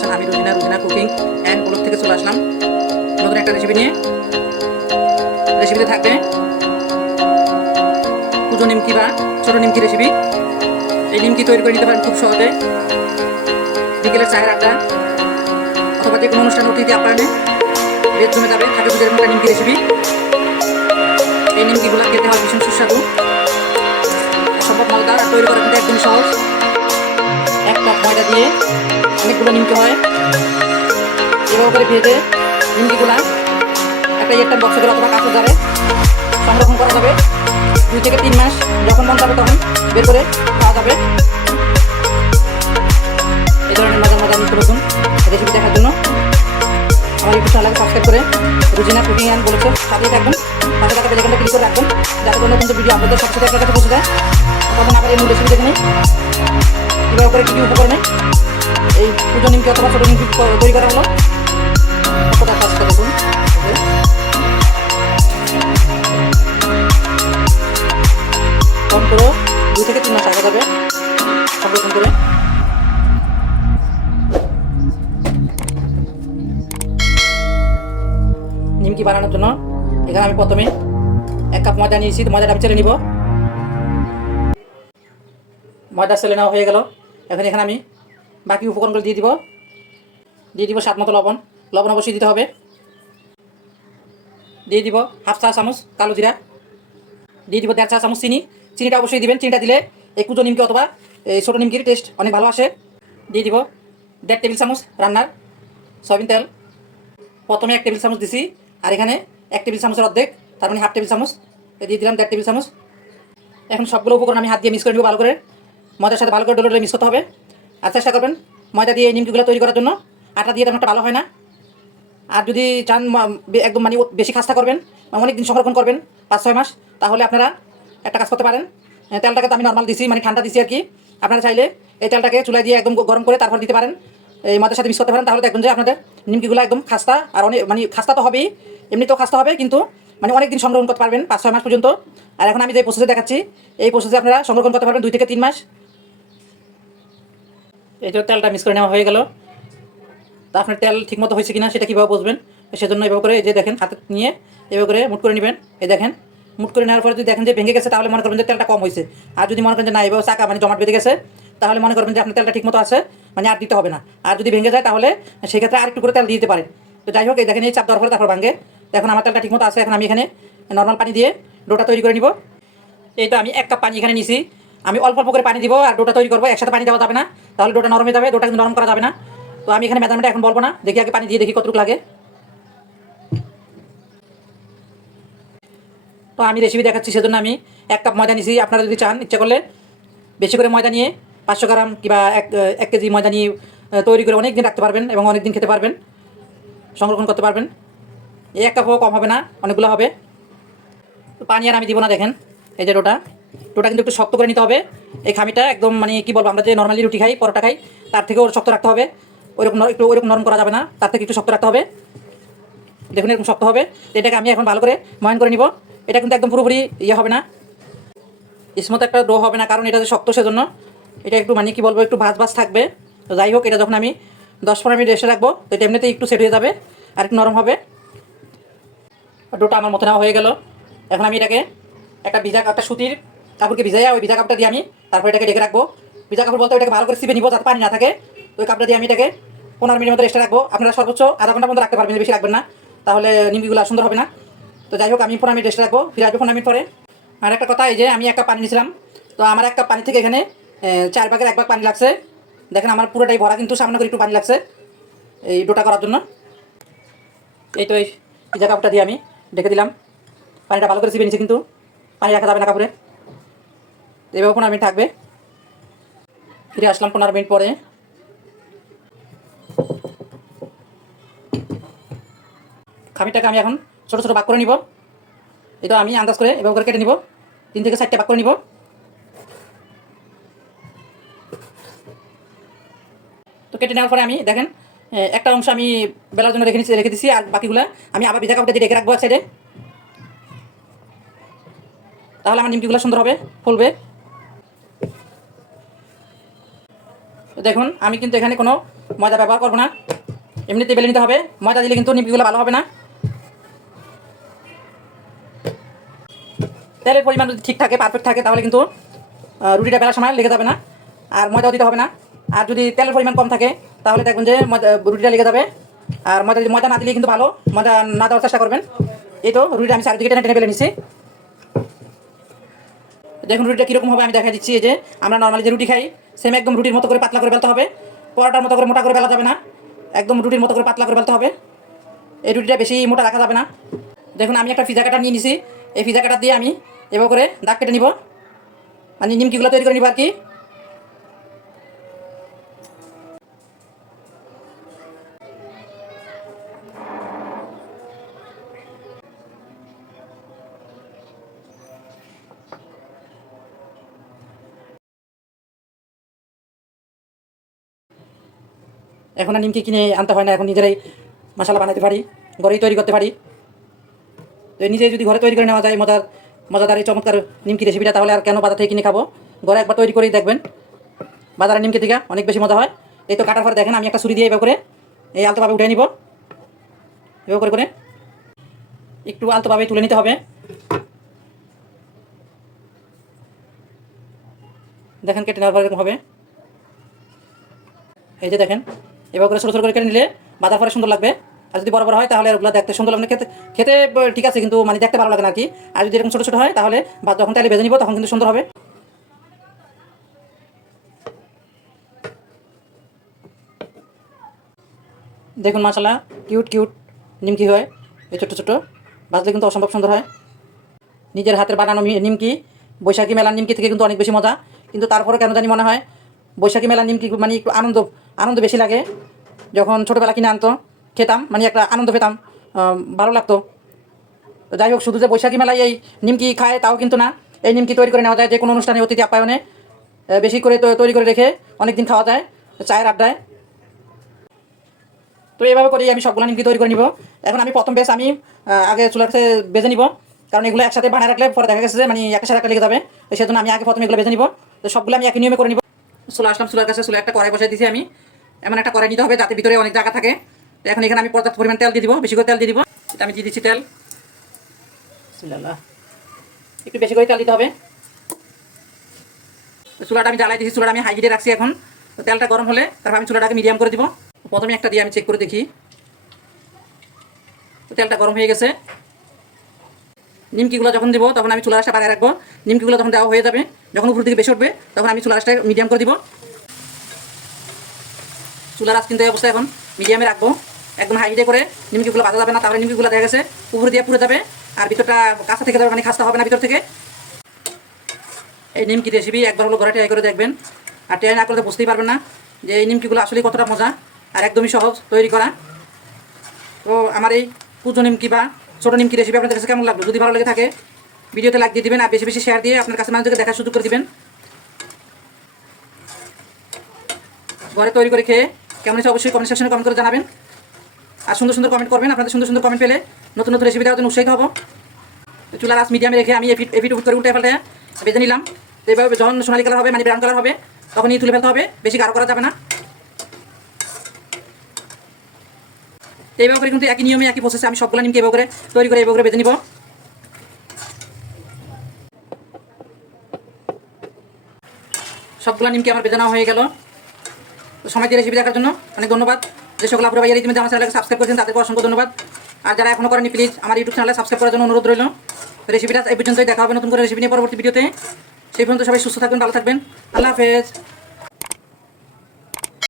আসেন। আমি Rozina cooking and blog থেকে চলে আসলাম নতুন একটা রেসিপি নিয়ে। রেসিপিতে থাকবে কুচো নিমকি বা ছোটো নিমকি রেসিপি। এই নিমকি তৈরি করে নিতে পারেন খুব সহজে বিকেলের চায়ের আড্ডা অথবা যে কোনো অনুষ্ঠান অতিথি আপ্যায়নে বেশ জমে যাবে। থাকে দুধের একটা নিমকি রেসিপি। এই নিমকিগুলো খেতে হয় ভীষণ সুস্বাদু, সম্ভব মজাদার, আর তৈরি করা কিন্তু একদমই সহজ। 1 কাপ ময়দা দিয়ে অনেকগুলো নিমকি হয়। এভাবে করে ভেজে নিমকিগুলা একটা এয়ারটাইট বক্সে করে অথবা কাঁচের জারে সংরক্ষণ করা যাবে 2 থেকে 3 মাস। যখন মন যাবে তখন বের করে খাওয়া যাবে। এই ধরনের মজার নিত্য নতুন রেসিপি দেখার জন্য আমার ইউটিউব চ্যানেলকে সাবস্ক্রাইব করে রুজিনা কুকিং অ্যান্ড বলেছে সাথে থাকবেন। পাশে থাকা বেল আইকনটা ক্লিক করে রাখবেন যাতে করে নতুন ভিডিও আপনাদের সবসাথে আপনার কাছে পৌঁছে যায়। তখন আবার এই মূল রেসিপি দেখে নিই কীভাবে করে কী কী উপকরণে এই পুজো নিমকি অথবা ছোটো নিমকি তৈরি করা হলো। কতটা কাজটা দেখুন। কম করে 2 থেকে 3 মাস রাখা যাবে সংরক্ষণ করে। নিমকি বানানোর জন্য এখানে আমি প্রথমে 1 কাপ ময়দা নিয়েছি। ময়দাটা আমি চেলে নিব। ময়দা চেলে নেওয়া হয়ে গেল। এখন এখানে আমি বাকি উপকরণগুলো দিয়ে দিব স্বাদ মতো লবণ অবশ্যই দিতে হবে। দিয়ে দিব 1/2 চা চামচ কালো জিরা। দিয়ে দিব 1.5 চা চামচ চিনিটা অবশ্যই দিবেন। চিনিটা দিলে এই কুচো নিমকি অথবা এই ছোটো নিমকির টেস্ট অনেক ভালো আসে। দিয়ে দিব 1.5 টেবিল চামচ রান্নার সয়াবিন তেল। প্রথমে 1 টেবিল চামচ দিছি, আর এখানে 1 টেবিল চামচের অর্ধেক, তার মানে 1/2 টেবিল চামচ দিয়ে দিলাম 1.5 টেবিল চামচ। এখন সবগুলো উপকরণ আমি হাত দিয়ে মিক্স করে নেব ভালো করে। ময়দার সাথে ভালো করে ডলে মিক্স করতে হবে। আর চেষ্টা করবেন ময়দা দিয়ে এই নিমকিগুলো তৈরি করার জন্য আটা দিয়ে তেমন একটা ভালো হয় না। আর যদি চান একদম মানে বেশি খাস্তা করবেন, অনেক দিন সংরক্ষণ করবেন 5-6 মাস, তাহলে আপনারা একটা কাজ করতে পারেন। তেলটাকে তো আমি নর্মাল দিছি, মানে ঠান্ডা দিছি আর কি। আপনারা চাইলে এই তেলটাকে চুলায় দিয়ে একদম গরম করে তারপর দিতে পারেন, এই ময়দার সাথে মিক্স করতে পারেন। তাহলে দেখবেন যে আপনাদের নিমকিগুলো একদম খাস্তা, আর অনেক মানে খাস্তা তো হবেই, এমনিতেও খাস্তা হবে, কিন্তু মানে অনেক দিন সংরক্ষণ করতে পারবেন 5-6 মাস পর্যন্ত। আর এখন আমি যে প্রসেসে দেখাচ্ছি এই প্রসেসে আপনারা সংরক্ষণ করতে পারবেন 2 থেকে 3 মাস। এই যে তেলটা মিক্স করে নেওয়া হয়ে গেল। তা আপনার তেল ঠিকমতো হয়েছে কিনা সেটা কীভাবে বুঝবেন? সেজন্য এভাবে করে এই যে দেখেন হাতে নিয়ে এভাবে করে মুট করে নেবেন। এই দেখেন মুট করে নেওয়ার পরে যদি দেখেন যে ভেঙে গেছে, তাহলে মনে করবেন যে তেলটা কম হয়েছে। আর যদি মনে করেন যে না এভাবে চাকা মানে জমাট বেঁধে গেছে, তাহলে মনে করবেন যে আপনার তেলটা ঠিকমতো আছে, মানে আর দিতে হবে না। আর যদি ভেঙে যায় তাহলে সেক্ষেত্রে আর একটু করে তেল দিয়ে দিতে পারেন। তো যাই হোক, এই দেখেন এই চাপ দেওয়ার পরে তারপর ভাঙে। এখন আমার তেলটা ঠিকমতো আছে। এখন আমি এখানে নর্মাল পানি দিয়ে ডোটা তৈরি করে নিব। এই তো আমি 1 কাপ পানি এখানে নিছি। আমি অল্প অল্প করে পানি দিব আর ডোটা তৈরি করবো। একসাথে পানি দেওয়া যাবে না, তাহলে ডোটা নরম হয়ে যাবে। ডোটা কিন্তু নরম করা যাবে না। তো আমি এখানে মেজারমেন্ট এখন বলবো না, দেখি আগে পানি দিয়ে দেখি কতটুকু লাগে। তো আমি রেসিপি দেখাচ্ছি সেজন্য আমি 1 কাপ ময়দা নিছি। আপনারা যদি চান ইচ্ছা করলে বেশি করে ময়দা নিয়ে 500 গ্রাম কিংবা 1 কেজি ময়দা নিয়ে তৈরি করে অনেক দিন রাখতে পারবেন এবং অনেক দিন খেতে পারবেন, সংরক্ষণ করতে পারবেন। এই 1 কাপও কম হবে না, অনেকগুলো হবে। তো পানি আর আমি দিব না। দেখেন এই যে ডোটা কিন্তু একটু শক্ত করে নিতে হবে। এই খামিটা একদম মানে কী বলবো, আমরা যে নর্মালি রুটি খাই, পরোটা খাই, তার থেকেও শক্ত রাখতে হবে। ওইরকম নরম করা যাবে না, তার থেকে একটু শক্ত রাখতে হবে। দেখুন এরকম শক্ত হবে। এটাকে আমি এখন ভালো করে ময়ান করে নিব। এটা কিন্তু একদম পুরোপুরি ইয়ে হবে না, স্মুথ একটা ডো হবে না, কারণ এটা যে শক্ত সেজন্য এটা একটু মানে কী বলবো একটু ভাজ থাকবে। তো যাই হোক, এটা যখন আমি 10-15 মিনিট রেস্টে রাখবো, তো এটা এমনিতেই একটু সেট হয়ে যাবে আর একটু নরম হবে। ডোটা আমার মতো নেওয়া হয়ে গেল। এখন আমি এটাকে একটা সুতির কাপড়কে ভিজাইয়া ওই ভিজা কাপড়টা দিয়ে আমি তারপর এটাকে ঢেকে রাখবো। ভিজা কাপড় বলতে এটাকে ভালো করে চিপে নিব যাতে পানি না থাকে। তো ওই কাপড়টা দিয়ে আমি এটাকে 15 মিনিটের মতো রেস্টে রাখবো। আপনারা সর্বোচ্চ আধা ঘন্টা মতো রাখতে পারবেন, বেশি রাখবেন না, তাহলে নিমকিগুলো সুন্দর হবে না। তো যাই হোক, আমি 15 মিনিট রেস্টে রাখবো, ফিরে আসবো 15 মিনিট পরে। আর একটা কথা, এই যে আমি 1 কাপ পানি নিয়েছিলাম, তো আমার 1 কাপ পানি থেকে এখানে 4 ভাগের 1 ভাগ পানি লাগছে। দেখেন আমার পুরোটাই ভরা, কিন্তু সামান্য করে একটু পানি লাগছে এই ডোটা করার জন্য। এই তো এই ভিজা কাপড়টা দিয়ে আমি ঢেকে দিলাম। পানিটা ভালো করে চিপে নিচ্ছি, কিন্তু পানি রাখা যাবে না কাপড়ে। এভাবে 15 মিনিট থাকবে। ফিরে আসলাম 15 মিনিট পরে। খামিরটাকে আমি এখন ছোটো ছোটো ভাগ করে নিব। এটা আমি আন্দাজ করে এভাবে করে কেটে নিব। 3 থেকে 4টে ভাগ করে নিব। তো কেটে নেওয়ার পরে আমি দেখেন একটা অংশ আমি বেলার জন্য রেখে দিচ্ছি, আর বাকিগুলো আমি আবার ভিজা কাপড়টা দিয়ে রেখে রাখবো এক সাইডে। তাহলে আমার নিমকিগুলো সুন্দর হবে, ফুলবে। তো দেখুন আমি কিন্তু এখানে কোনো ময়দা ব্যবহার করবো না, এমনিতে বেলে নিতে হবে। ময়দা দিলে কিন্তু নিমকিগুলো ভালো হবে না। তেলের পরিমাণ যদি ঠিক থাকে, পারফেক্ট থাকে, তাহলে কিন্তু রুটিটা বেলার সময় লেগে যাবে না, আর ময়দাও দিতে হবে না। আর যদি তেলের পরিমাণ কম থাকে তাহলে দেখবেন যে রুটিটা লেগে যাবে। আর ময়দা না দিলে কিন্তু ভালো, ময়দা না দেওয়ার চেষ্টা করবেন। এই তো রুটিটা আমি চারিদিকে টেনে টেনে বেলে নিচ্ছি। দেখুন রুটিটা কীরকম হবে আমি দেখা দিচ্ছি। এই যে আমরা নর্মালি যে রুটি খাই সেম একদম রুটির মতো করে পাতলা করে বেলতে হবে, পরোটার মতো করে মোটা করে বেলা যাবে না, একদম রুটির মতো করে পাতলা করে বেলতে হবে। এই রুটিটা বেশি মোটা রাখা যাবে না। দেখুন আমি একটা পিজা কাটার নিয়ে নিছি, এই পিজা কাটার দিয়ে আমি এভাবে করে দাগ কেটে নিব, মানে নিমকিগুলো তৈরি করে নিব আর কি। এখন আর নিমকি কিনে আনতে হয় না, এখন নিজেরাই মশলা বানাতে পারি, ঘরেই তৈরি করতে পারি। তো নিজে যদি ঘরে তৈরি করে নেওয়া যায় মজাদার এই চমৎকার নিমকি রেসিপিটা, তাহলে আর কেন বাজার থেকে কিনে খাবো? ঘরে একবার তৈরি করেই দেখবেন, বাজারের নিমকি থেকে অনেক বেশি মজা হয়। এই তো কাটার পরে দেখেন আমি একটা ছুরি দিয়ে এভাবে করে এই আলতোভাবে উঠে নিব, এভাবে করে করে একটু আলতোভাবে তুলে নিতে হবে। দেখেন কেটে নেওয়ার পর এরকম হবে। এই যে দেখেন এভাবে করে ছোটো ছোটো করে কেটে নিলে বাজার পরে সুন্দর লাগবে। আর যদি বড় বড় হয় তাহলে ওগুলো দেখতে সুন্দর লাগবে, খেতে খেতে ঠিক আছে, কিন্তু মানে দেখতে ভালো লাগে না আর কি। আর যদি এরকম ছোটো ছোটো হয় তাহলে যখন তেলে ভেজে নিব তখন কিন্তু সুন্দর হবে। দেখুন মাশাআল্লাহ কিউট কিউট নিমকি হয়, এই ছোটো ছোটো ভাজলে কিন্তু অসম্ভব সুন্দর হয়। নিজের হাতের বানানো নিমকি বৈশাখী মেলার নিমকি থেকে কিন্তু অনেক বেশি মজা। কিন্তু তারপরে কেন জানি মনে হয় বৈশাখী মেলার নিমকি মানে একটু আনন্দ বেশি লাগে। যখন ছোটোবেলা কিনে আনতো খেতাম, মানে একটা আনন্দ পেতাম, ভালো লাগতো। তো যাই হোক, শুধু যে বৈশাখী মেলায় এই নিমকি খায় তাও কিন্তু না, এই নিমকি তৈরি করে নেওয়া যায় যে কোনো অনুষ্ঠানে, অতিথি আপ্যায়নে বেশি করে তৈরি করে রেখে অনেক দিন খাওয়া যায় চায়ের আড্ডায়। তো এইভাবে করেই আমি সবগুলো নিমকি তৈরি করে নিব। এখন আমি প্রথম বেশ আমি আগে চুলাতে বেজে নিব, কারণ এগুলো একসাথে বানায় রাখলে পরে দেখা গেছে যে মানে একসাথে একটা লেগে যাবে। তো সেজন্য আমি আগে প্রথমে এগুলো বেজে নিব। তো সবগুলো আমি একই নিয়মে করে নিব। চলে আসলাম চুলার কাছে, চুলে একটা কড়াই বসাই দিয়েছি আমি। এমন একটা কড়াই নিতে হবে যাতে ভিতরে অনেক জায়গা থাকে। তো এখন এখানে আমি পর্যাপ্ত পরিমাণ তেল দিয়ে দিব, বেশি করে তেল দিয়ে দিব। এটা আমি দিয়ে দিচ্ছি তেল, একটু বেশি করে তেল দিতে হবে। তো চুলাটা আমি জ্বালাই দিয়েছি, চুলাটা আমি হাই হিটে রাখছি। এখন তো তেলটা গরম হলে তারপর আমি চুলাটাকে মিডিয়াম করে দিব। প্রথমে একটা দিয়ে আমি চেক করে দেখি, তো তেলটা গরম হয়ে গেছে। নিমকিগুলো যখন দেবো তখন আমি চুলা আঁচটা বাড়ায় রাখবো। নিমকিগুলো যখন দেওয়া হয়ে যাবে, যখন উপর দিকে বেশি উঠবে তখন আমি চুলা আঁচটা মিডিয়াম করে দিব। চুলার আঁচ কিন্তু এই অবস্থায় এখন মিডিয়ামে রাখবো, একদম হাই হিটে করে নিমকিগুলো ভাজা যাবে না, তাহলে নিমকিগুলো দেখা গেছে উপর দিয়ে পুড়ে যাবে আর ভিতরটা কাঁচা থেকে যাবে, মানে খাস্তা হবে না ভিতর থেকে। এই নিমকি রেসিপি একবার হলো ঘরে ট্রাই করে দেখবেন, আর ট্রাই না করলে বুঝতেই পারবেন না যে এই নিমকিগুলো আসলে কতটা মজা আর একদমই সহজ তৈরি করা। তো আমার এই কুচো নিমকি বা ছোটো নিমকি রেসিপি আপনাদের কাছে কেমন লাগলো? যদি ভালো লেগে থাকে ভিডিওতে লাইক দিয়ে দিবেন, আর বেশি বেশি শেয়ার দিয়ে আপনার কাছে মানুষকে দেখার সুযোগ করে দিবেন। ঘরে তৈরি করে খেয়ে কেমন হচ্ছে অবশ্যই কমেন্ট সেকশনে কমেন্ট করে জানাবেন, আর সুন্দর সুন্দর কমেন্ট করবেন। আপনাদের সুন্দর সুন্দর কমেন্ট পেলে নতুন নতুন রেসিপি দেওয়ার জন্য উৎসাহিত হবো। তো চুলার আঁচ মিডিয়ামে রেখে আমি এপিট উপিট করে উল্টে পাল্টে বেজে নিলাম। তো এইভাবে যখন সোনালি কালার হবে, মানে ব্রাউন কালার হবে, তখনই তুলে ফেলতে হবে, বেশি গাঢ় করা যাবে না। তো এইভাবে করে কিন্তু একই নিয়মে একই প্রসেসে আমি সবগুলো নিমকি এভাবে করে তৈরি করে এভাবে করে বেজে নিব। সবগুলো নিমকি আমার বেজানো হয়ে গেল। তো সময় দিয়ে রেসিপি দেখার জন্য অনেক ধন্যবাদ। যে সকল আপুরা ভাইয়ারা ইতিমধ্যে আমার চ্যানেলকে সাবস্ক্রাইব করেছেন তাদেরকে অসংখ্য ধন্যবাদ। আর যারা এখনও করেনি প্লিজ আমার ইউটিউব চ্যানেলে সাবস্ক্রাইব করার জন্য অনুরোধ রইল। রেসিপিটা এই পর্যন্তই, দেখা হবে নতুন করে রেসিপি নিয়ে পরবর্তী ভিডিওতে। সেই পর্যন্ত সবাই সুস্থ থাকবেন, ভালো থাকবেন। আল্লাহ হাফেজ।